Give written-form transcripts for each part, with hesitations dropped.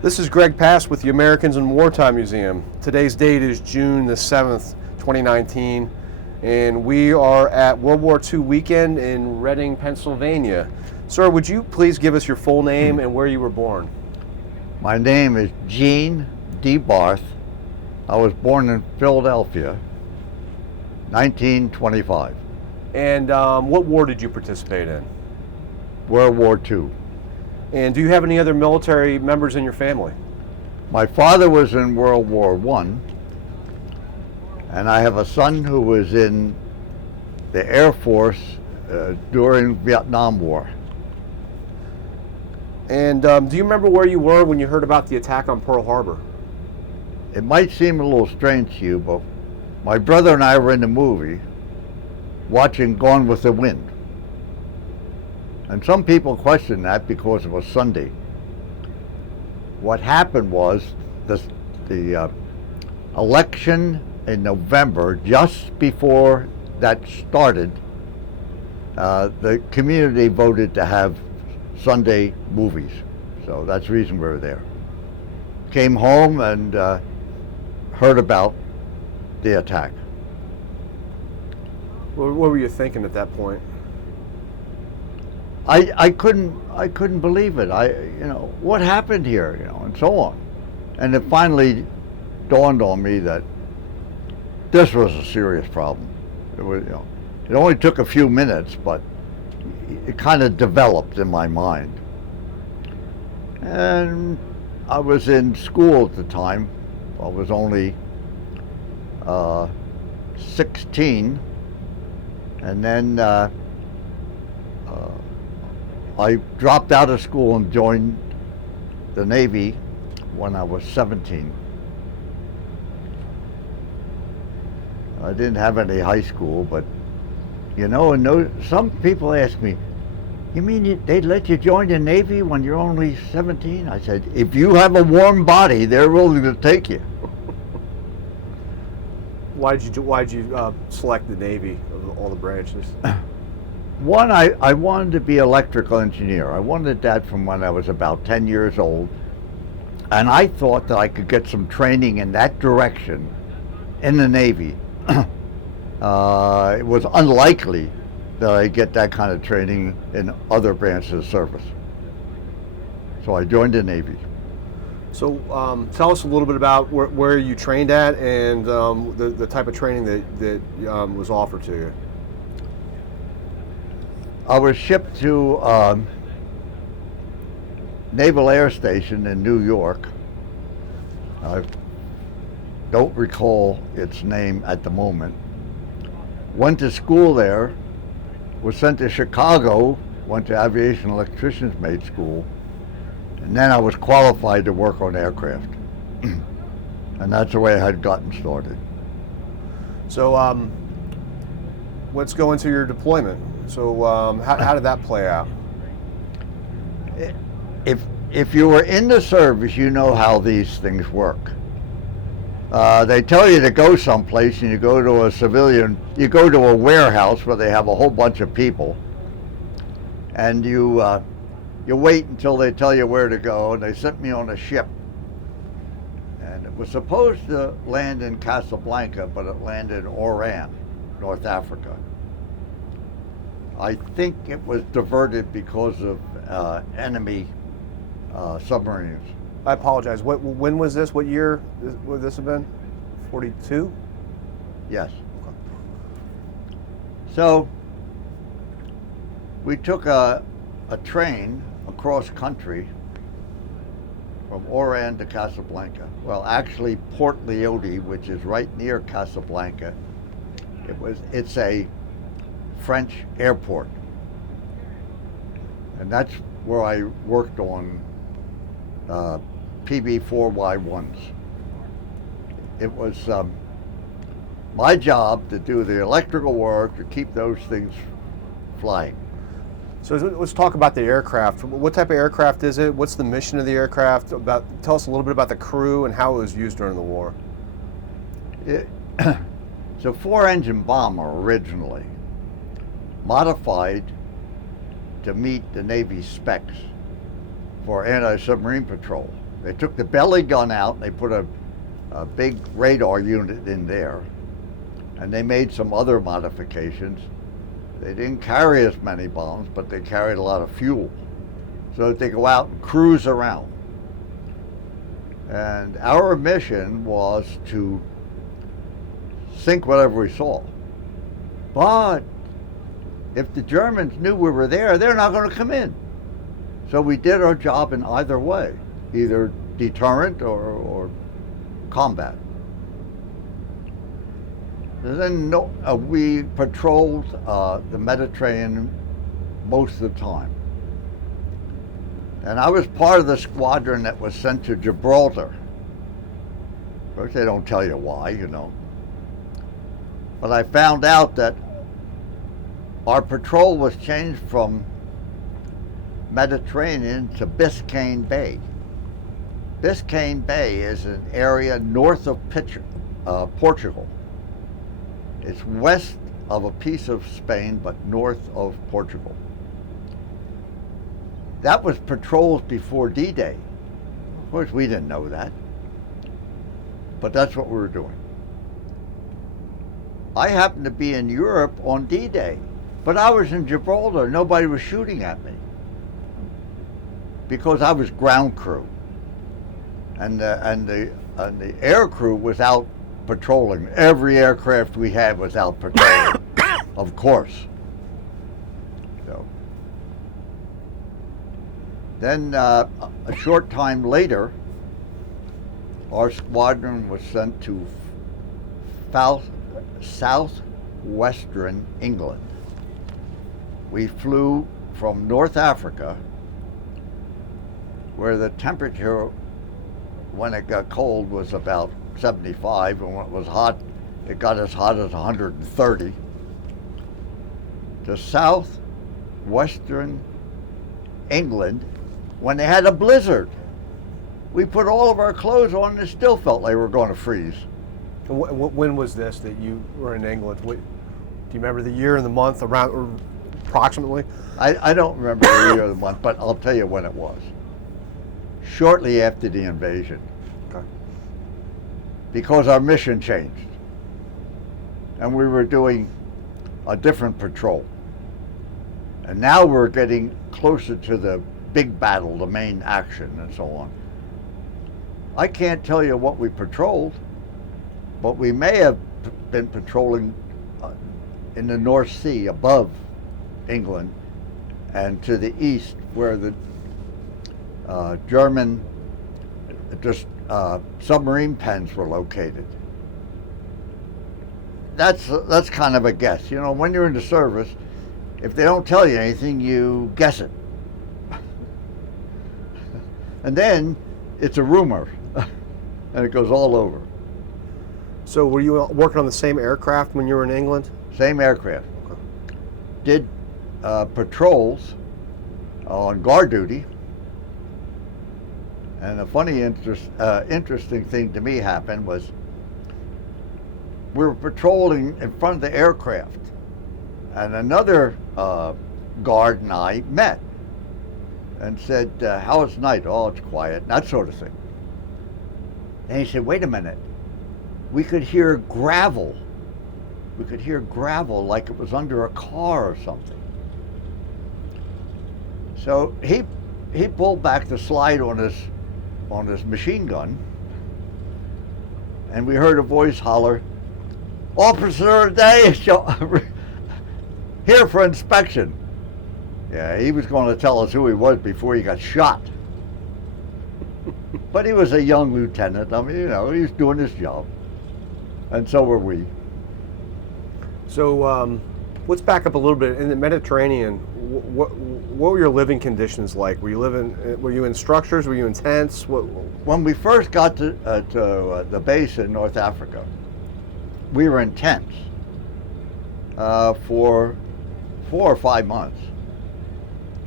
This is Greg Pass with the Americans in Wartime Museum. Today's date is June the 7th, 2019, and we are at World War II weekend in Reading, Pennsylvania. Sir, would you please give us your full name and where you were born? My name is Gene DeBarth. I was born in Philadelphia, 1925, And what war did you participate in? World War II. And do you have any other military members in your family? My father was in World War I, and I have a son who was in the Air Force during Vietnam War. And do you remember where you were when you heard about the attack on Pearl Harbor? It might seem a little strange to you, but my brother and I were in the movie watching Gone with the Wind. And some people question that because it was Sunday. What happened was the election in November, just before that started, the community voted to have Sunday movies. So that's the reason we were there. Came home and heard about the attack. What were you thinking at that point? I couldn't believe it. What happened here, and so on. And it finally dawned on me that this was a serious problem. It was, it only took a few minutes, but it kind of developed in my mind. And I was in school at the time. I was only 16, and then I dropped out of school and joined the Navy when I was 17. I didn't have any high school, but some people ask me, you mean they'd let you join the Navy when you're only 17? I said, if you have a warm body, they're willing to take you. Why'd you select the Navy of all the branches? One, I wanted to be electrical engineer. I wanted that from when I was about 10 years old. And I thought that I could get some training in that direction in the Navy. It was unlikely that I'd get that kind of training in other branches of service. So I joined the Navy. So tell us a little bit about where you trained at and the type of training that was offered to you. I was shipped to Naval Air Station in New York. I don't recall its name at the moment. Went to school there, was sent to Chicago, went to Aviation Electricians Mate School, and then I was qualified to work on aircraft. And that's the way I had gotten started. So let's go into your deployment. So how did that play out? If you were in the service, you know how these things work. They tell you to go someplace, and you go to you go to a warehouse where they have a whole bunch of people, and you wait until they tell you where to go. And they sent me on a ship, and it was supposed to land in Casablanca, but it landed in Oran, North Africa. I think it was diverted because of enemy submarines. I apologize. When was this? What year would this have been? 42? Yes. Okay. So we took a train across country from Oran to Casablanca. Well, actually Port Leoti, which is right near Casablanca. It's a French airport, and that's where I worked on PB4Y1s. It was my job to do the electrical work to keep those things flying. So let's talk about the aircraft. What type of aircraft is it? What's the mission of the aircraft? Tell us a little bit about the crew and how it was used during the war. It's a 4-engine bomber originally, modified to meet the Navy's specs for anti-submarine patrol. They took the belly gun out and they put a big radar unit in there. And they made some other modifications. They didn't carry as many bombs, but they carried a lot of fuel. So that they go out and cruise around. And our mission was to sink whatever we saw. But if the Germans knew we were there, they're not going to come in. So we did our job in either way, either deterrent or combat. And then we patrolled the Mediterranean most of the time. And I was part of the squadron that was sent to Gibraltar. Of course, they don't tell you why, you know. But I found out that our patrol was changed from Mediterranean to Biscayne Bay. Biscayne Bay is an area north of Portugal. It's west of a piece of Spain, but north of Portugal. That was patrols before D-Day. Of course, we didn't know that. But that's what we were doing. I happened to be in Europe on D-Day, but I was in Gibraltar. Nobody was shooting at me because I was ground crew, and the air crew was out patrolling. Every aircraft we had was out patrolling, of course. So then, a short time later, our squadron was sent to southwestern England. We flew from North Africa, where the temperature, when it got cold, was about 75, and when it was hot, it got as hot as 130, to southwestern England when they had a blizzard. We put all of our clothes on and it still felt like we were going to freeze. And when was this that you were in England? Do you remember the year and the month around, or approximately? I don't remember the year or the month, but I'll tell you when it was. Shortly after the invasion. Okay. Because our mission changed. And we were doing a different patrol. And now we're getting closer to the big battle, the main action, and so on. I can't tell you what we patrolled, but we may have been patrolling in the North Sea above England and to the east where the German submarine pens were located. That's kind of a guess. You know, when you're in the service, if they don't tell you anything, you guess it. And then it's a rumor, and it goes all over. So were you working on the same aircraft when you were in England? Same aircraft. Okay. Did patrols on guard duty. And a funny, interesting thing to me happened was we were patrolling in front of the aircraft, and another guard and I met and said, how is night? Oh, it's quiet, that sort of thing. And he said, wait a minute, we could hear gravel. We could hear gravel like it was under a car or something. So he pulled back the slide on his machine gun, and we heard a voice holler, "Officer of the day, here for inspection." Yeah, he was going to tell us who he was before he got shot. But he was a young lieutenant. I mean, you know, he was doing his job. And so were we. So let's back up a little bit. In the Mediterranean, what were your living conditions like? Were you in structures? Were you in tents? When we first got to the base in North Africa, we were in tents for 4 or 5 months.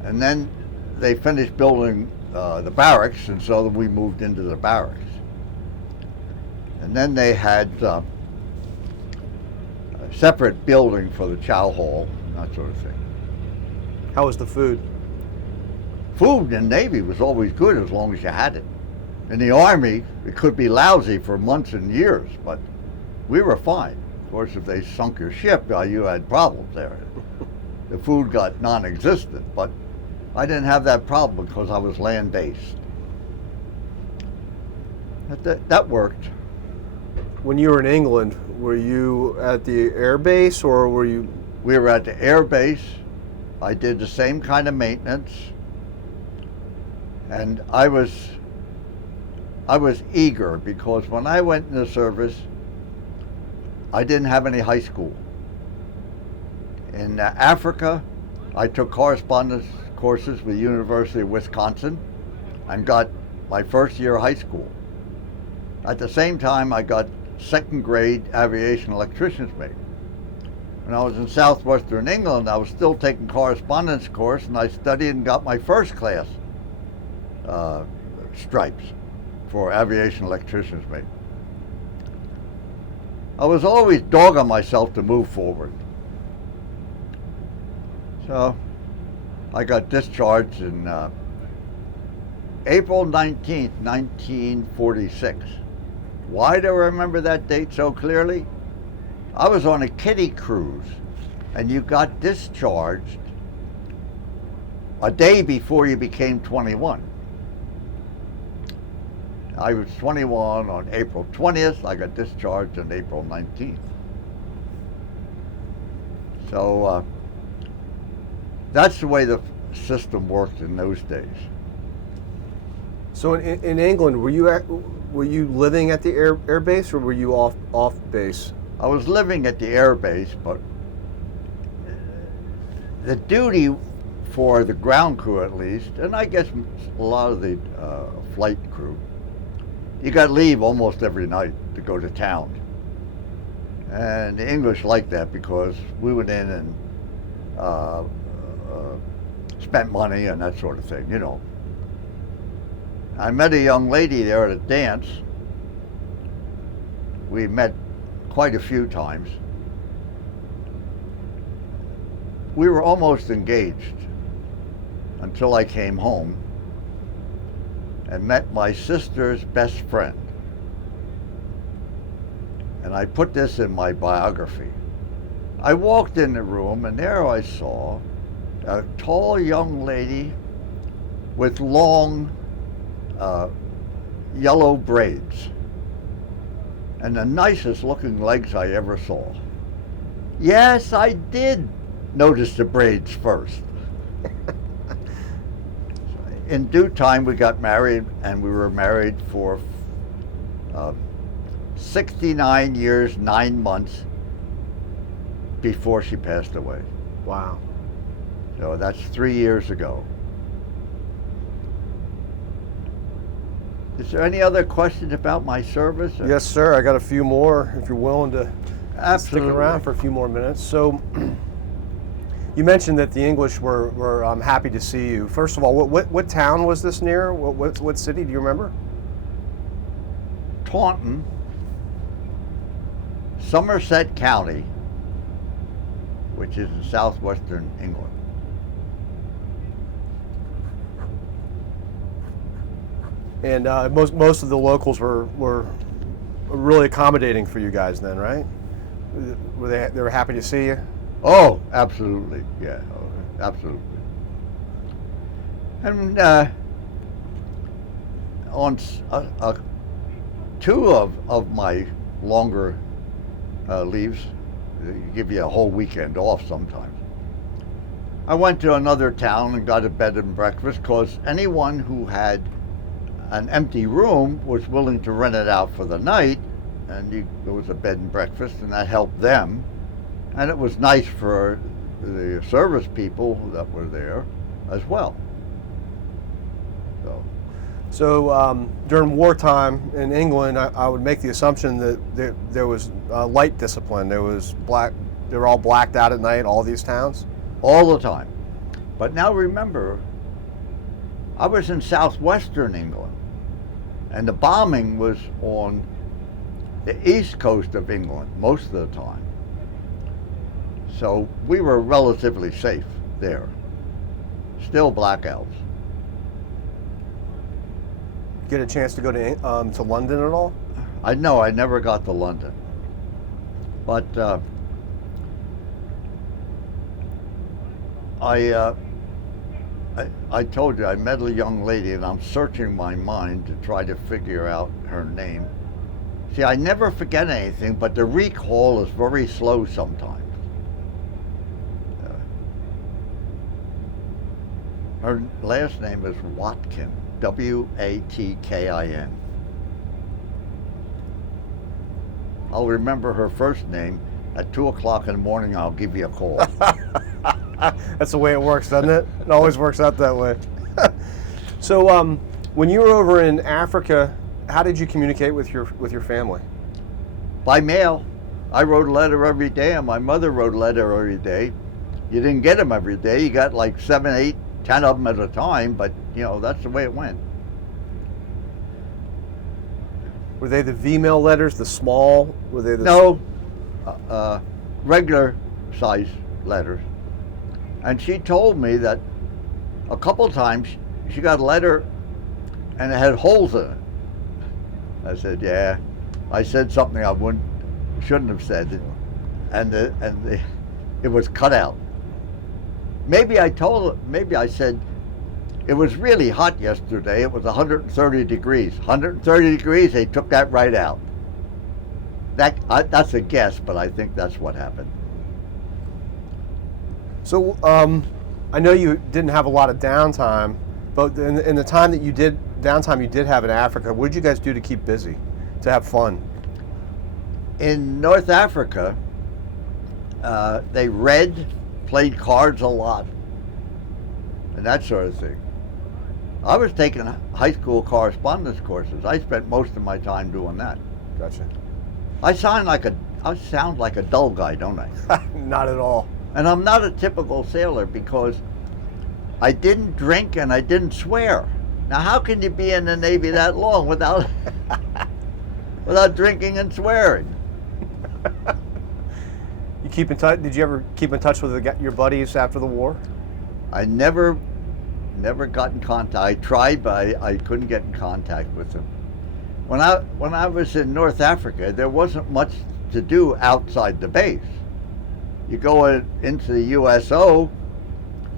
And then they finished building the barracks, and so we moved into the barracks. And then they had a separate building for the chow hall, that sort of thing. How was the food? Food in the Navy was always good as long as you had it. In the Army, it could be lousy for months and years, but we were fine. Of course, if they sunk your ship, you had problems there. The food got non-existent, but I didn't have that problem because I was land-based. That worked. When you were in England, were you at the air base or were you? We were at the air base. I did the same kind of maintenance, and I was eager because when I went in the service, I didn't have any high school. In Africa, I took correspondence courses with the University of Wisconsin and got my first year of high school. At the same time, I got second grade aviation electrician's mate. When I was in southwestern England, I was still taking correspondence course, and I studied and got my first class stripes for aviation electrician's mate. I was always dogging myself to move forward. So I got discharged in April 19th, 1946. Why do I remember that date so clearly? I was on a kiddie cruise, and you got discharged a day before you became 21. I was 21 on April 20th. I got discharged on April 19th. So that's the way the system worked in those days. So in England, were you living at the air base or were you off base? I was living at the air base, but the duty for the ground crew at least, and I guess a lot of the flight crew, you got to leave almost every night to go to town. And the English liked that because we went in and spent money and that sort of thing, you know. I met a young lady there at a dance. We met quite a few times. We were almost engaged until I came home and met my sister's best friend. And I put this in my biography. I walked in the room and there I saw a tall young lady with long yellow braids and the nicest looking legs I ever saw. Yes, I did notice the braids first. In due time, we got married, and we were married for 69 years, 9 months before she passed away. Wow. So that's 3 years ago. Is there any other questions about my service? Yes, sir. I got a few more if you're willing to Absolutely. stick around for a few more minutes. So you mentioned that the English were happy to see you. First of all, what town was this near? What city? Do you remember? Taunton, Somerset County, which is in southwestern England. And most of the locals were really accommodating for you guys then, right? They were happy to see you? Oh, absolutely, yeah, absolutely. And on two of my longer leaves, give you a whole weekend off sometimes. I went to another town and got a bed and breakfast because anyone who had an empty room was willing to rent it out for the night, and there was a bed and breakfast, and that helped them. And it was nice for the service people that were there as well. So during wartime in England, I would make the assumption that there was light discipline. They were all blacked out at night, all these towns? All the time. But now remember, I was in southwestern England, and the bombing was on the east coast of England most of the time. So we were relatively safe there. Still blackouts. get a chance to go to London at all? I know I never got to London, but I told you I met a young lady, and I'm searching my mind to try to figure out her name. See, I never forget anything, but the recall is very slow sometimes. Her last name is Watkin, Watkin. I'll remember her first name. At 2 o'clock in the morning, I'll give you a call. That's the way it works, doesn't it? It always works out that way. So, when you were over in Africa, how did you communicate with your family? By mail. I wrote a letter every day, and my mother wrote a letter every day. You didn't get them every day. You got like 7, 8, 10 of them at a time, but that's the way it went. Were they the V-mail letters, the small? Were they the No, regular size letters. And she told me that a couple times she got a letter and it had holes in it. I said, yeah. I said something I shouldn't have said, and it was cut out. Maybe I said, it was really hot yesterday. It was 130 degrees. 130 degrees, they took that right out. That's a guess, but I think that's what happened. So, I know you didn't have a lot of downtime, but in the time that you did have in Africa, what did you guys do to keep busy, to have fun? In North Africa, they read, played cards a lot, and that sort of thing. I was taking high school correspondence courses. I spent most of my time doing that. Gotcha. I sound like a dull guy, don't I? Not at all. And I'm not a typical sailor because I didn't drink and I didn't swear. Now, how can you be in the Navy that long without drinking and swearing? You keep in touch? Did you ever keep in touch with your buddies after the war? I never got in contact. I tried, but I couldn't get in contact with them. When I was in North Africa, there wasn't much to do outside the base. You go into the USO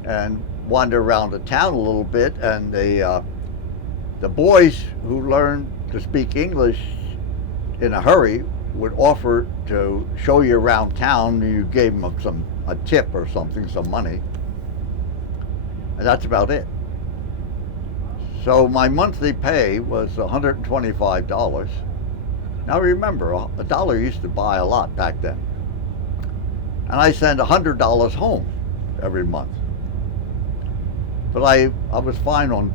and wander around the town a little bit, and the boys who learned to speak English in a hurry would offer to show you around town. You gave them a tip or something, some money, and that's about it. So my monthly pay was $125. Now remember, a dollar used to buy a lot back then. And I sent $100 home every month. But I was fine on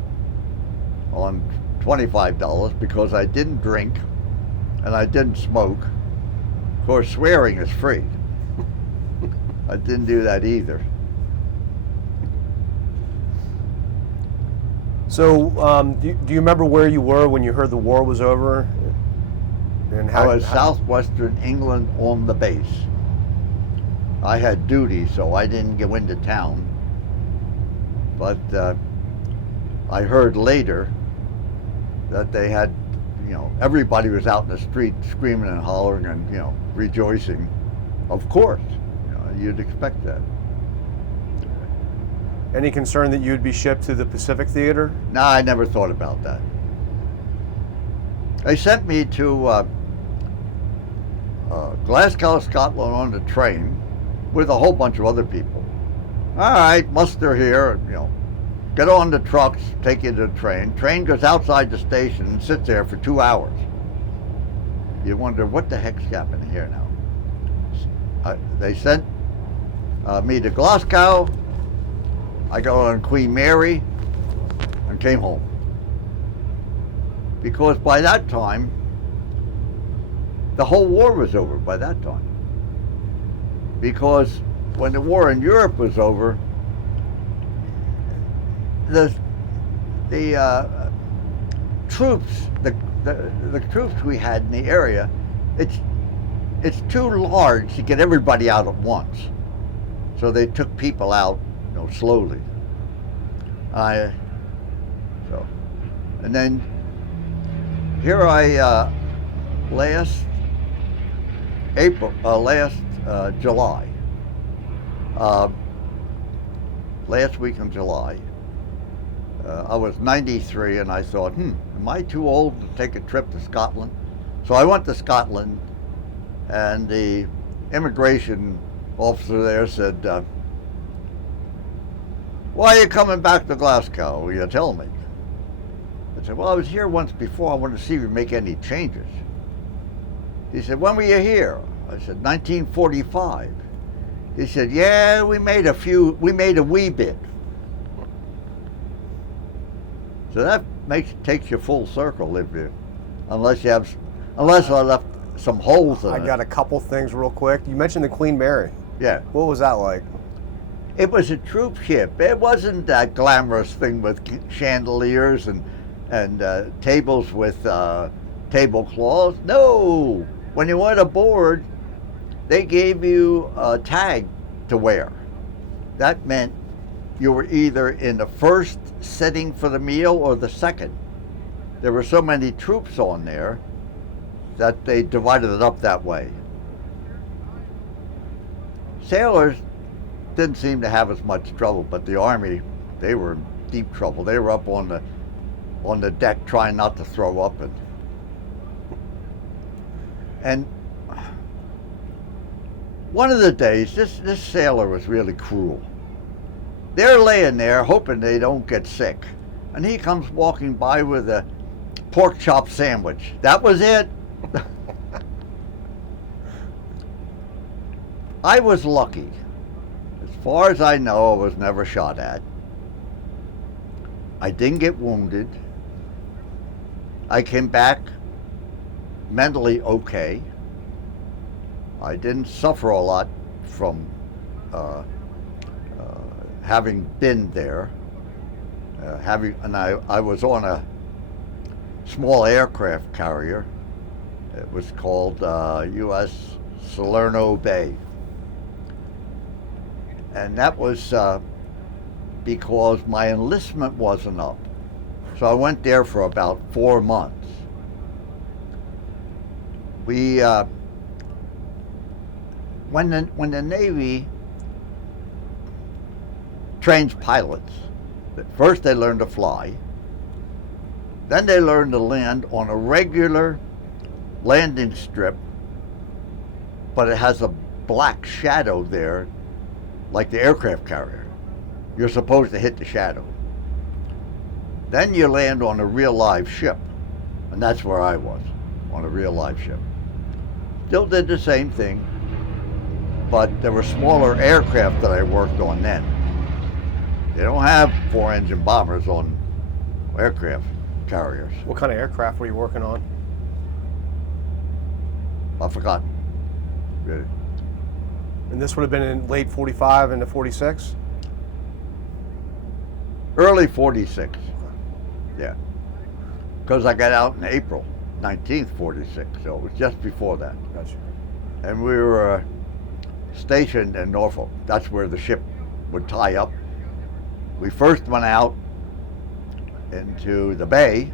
$25 because I didn't drink and I didn't smoke. Of course, swearing is free. I didn't do that either. So, do you remember where you were when you heard the war was over? And I was southwestern England on the base. I had duty, so I didn't go into town. But I heard later that they had, everybody was out in the street screaming and hollering and, rejoicing. Of course, you'd expect that. Any concern that you'd be shipped to the Pacific Theater? No, I never thought about that. They sent me to Glasgow, Scotland on the train with a whole bunch of other people. All right, muster here, get on the trucks, take you to the train. Train goes outside the station and sits there for 2 hours. You wonder, what the heck's happening here now? They sent me to Glasgow. I got on Queen Mary and came home. Because by that time, the whole war was over by that time. Because when the war in Europe was over, the troops, the troops we had in the area, it's too large to get everybody out at once. So they took people out, slowly. And then Here last July, last week in July, I was 93 and I thought, am I too old to take a trip to Scotland? So I went to Scotland, and the immigration officer there said, why are you coming back to Glasgow? Will you tell me? I said, well, I was here once before. I wanted to see if you make any changes. He said, when were you here? I said, 1945. He said, yeah, we made a wee bit. So that takes you full circle unless I left some holes in it. I got a couple things real quick. You mentioned the Queen Mary. Yeah. What was that like? It was a troop ship. It wasn't that glamorous thing with chandeliers and tables with tablecloths. No. When you went aboard, they gave you a tag to wear. That meant you were either in the first sitting for the meal or the second. There were so many troops on there that they divided it up that way. Sailors didn't seem to have as much trouble, but the Army, they were in deep trouble. They were up on the deck trying not to throw up. And one of the days, this sailor was really cruel. They're laying there hoping they don't get sick. And he comes walking by with a pork chop sandwich. That was it. I was lucky. As far as I know, I was never shot at. I didn't get wounded. I came back mentally okay. I didn't suffer a lot from having been there. I was on a small aircraft carrier. It was called U.S. Salerno Bay. And that was because my enlistment wasn't up. So I went there for about 4 months. When the Navy trains pilots, first they learn to fly, then they learn to land on a regular landing strip, but it has a black shadow there, like the aircraft carrier. You're supposed to hit the shadow. Then you land on a real live ship, and that's where I was, on a real live ship. Still did the same thing, but there were smaller aircraft that I worked on then. They don't have 4-engine bombers on aircraft carriers. What kind of aircraft were you working on? I forgot. Really. And this would have been in late 45 into 46? Early 46. Yeah. Because I got out in April 19th, 46, so it was just before that. Gotcha. And we were stationed in Norfolk. That's where the ship would tie up. We first went out into the bay,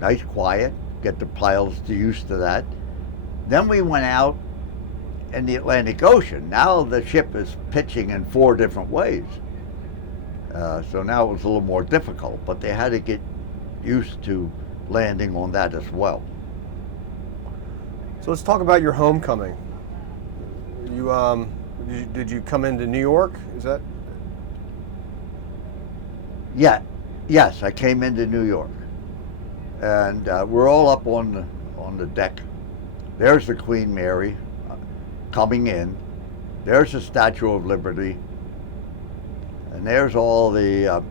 nice quiet, get the pilots used to that. Then we went out in the Atlantic Ocean. Now the ship is pitching in 4 different ways. So now it was a little more difficult, but they had to get used to landing on that as well. So let's talk about your homecoming. You did you come into New York? Is that? Yeah, yes, I came into New York, and we're all up on the deck. There's the Queen Mary coming in. There's the Statue of Liberty, and there's all the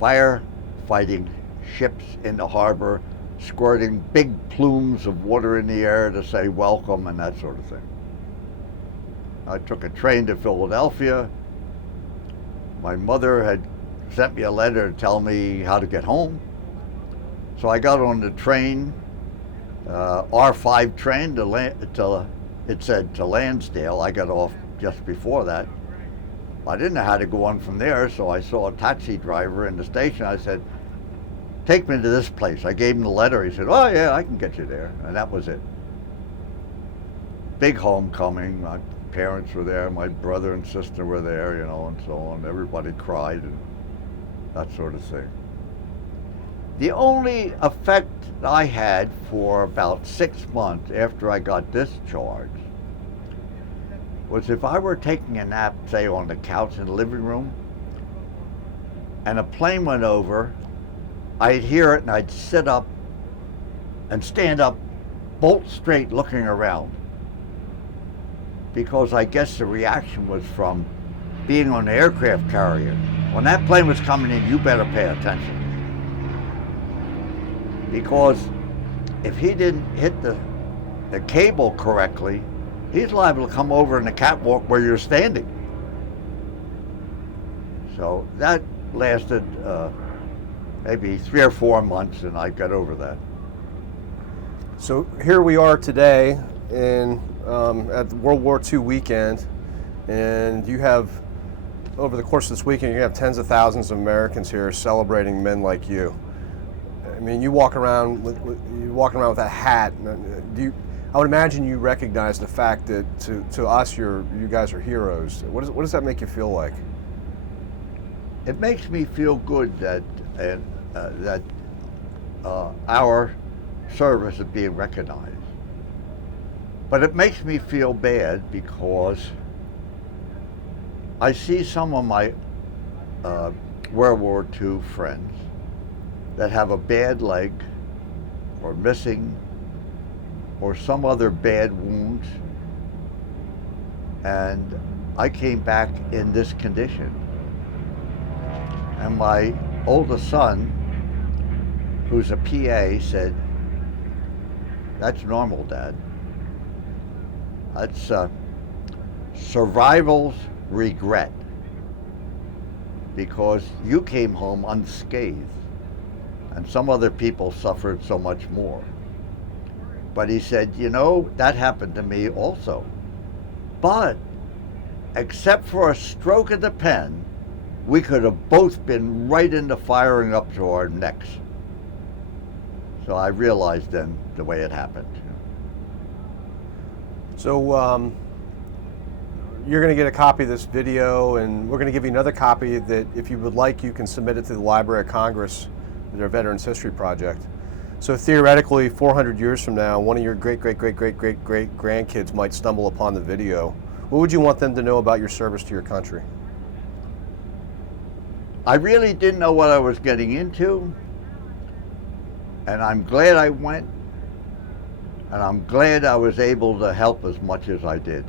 firefighting ships in the harbor, squirting big plumes of water in the air to say welcome and that sort of thing. I took a train to Philadelphia. My mother had sent me a letter to tell me how to get home. So I got on the train, R5 train it said to Lansdale. I got off just before that. I didn't know how to go on from there, so I saw a taxi driver in the station. I said, take me to this place. I gave him the letter. He said, oh yeah, I can get you there. And that was it. Big homecoming. My parents were there. My brother and sister were there, you know, and so on. Everybody cried and that sort of thing. The only effect I had for about 6 months after I got discharged was if I were taking a nap, say on the couch in the living room, and a plane went over, I'd hear it and I'd sit up and stand up bolt straight looking around. Because I guess the reaction was from being on the aircraft carrier. When that plane was coming in, you better pay attention. Because if he didn't hit the cable correctly, he's liable to come over in the catwalk where you're standing. So that lasted maybe 3 or 4 months, and I got over that. So here we are today at the World War II weekend, and you have, over the course of this weekend, you have tens of thousands of Americans here celebrating men like you. I mean, you walk around with that hat. I would imagine you recognize the fact that to us, you guys are heroes. What does that make you feel like? It makes me feel good that our service is being recognized. But it makes me feel bad because I see some of my World War II friends that have a bad leg or missing or some other bad wounds, and I came back in this condition. And my oldest son, who's a PA, said, "That's normal, Dad. That's survival's regret, because you came home unscathed and some other people suffered so much more." But he said, you know, that happened to me also. But except for a stroke of the pen, we could have both been right into firing up to our necks. So I realized then the way it happened. So you're going to get a copy of this video, and we're going to give you another copy that, if you would like, you can submit it to the Library of Congress, their Veterans History Project. So theoretically, 400 years from now, one of your great-great-great-great-great-grandkids might stumble upon the video. What would you want them to know about your service to your country? I really didn't know what I was getting into, and I'm glad I went, and I'm glad I was able to help as much as I did.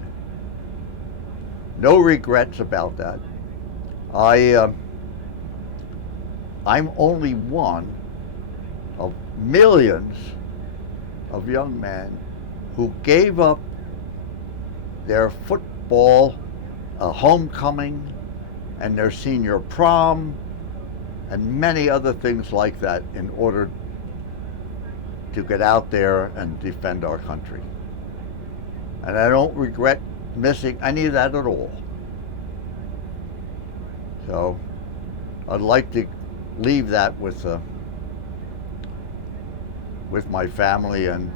No regrets about that. I'm only one of millions of young men who gave up their football homecoming and their senior prom and many other things like that in order to get out there and defend our country. And I don't regret missing any of that at all. So I'd like to leave that with my family and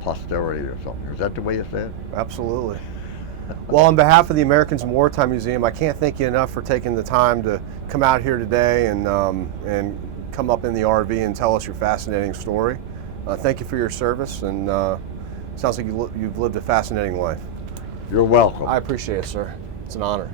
posterity or something. Is that the way you say it? Absolutely. Well, on behalf of the Americans in Wartime Museum, I can't thank you enough for taking the time to come out here today and come up in the RV and tell us your fascinating story. Thank you for your service, and sounds like you've lived a fascinating life. You're welcome. I appreciate it, sir. It's an honor.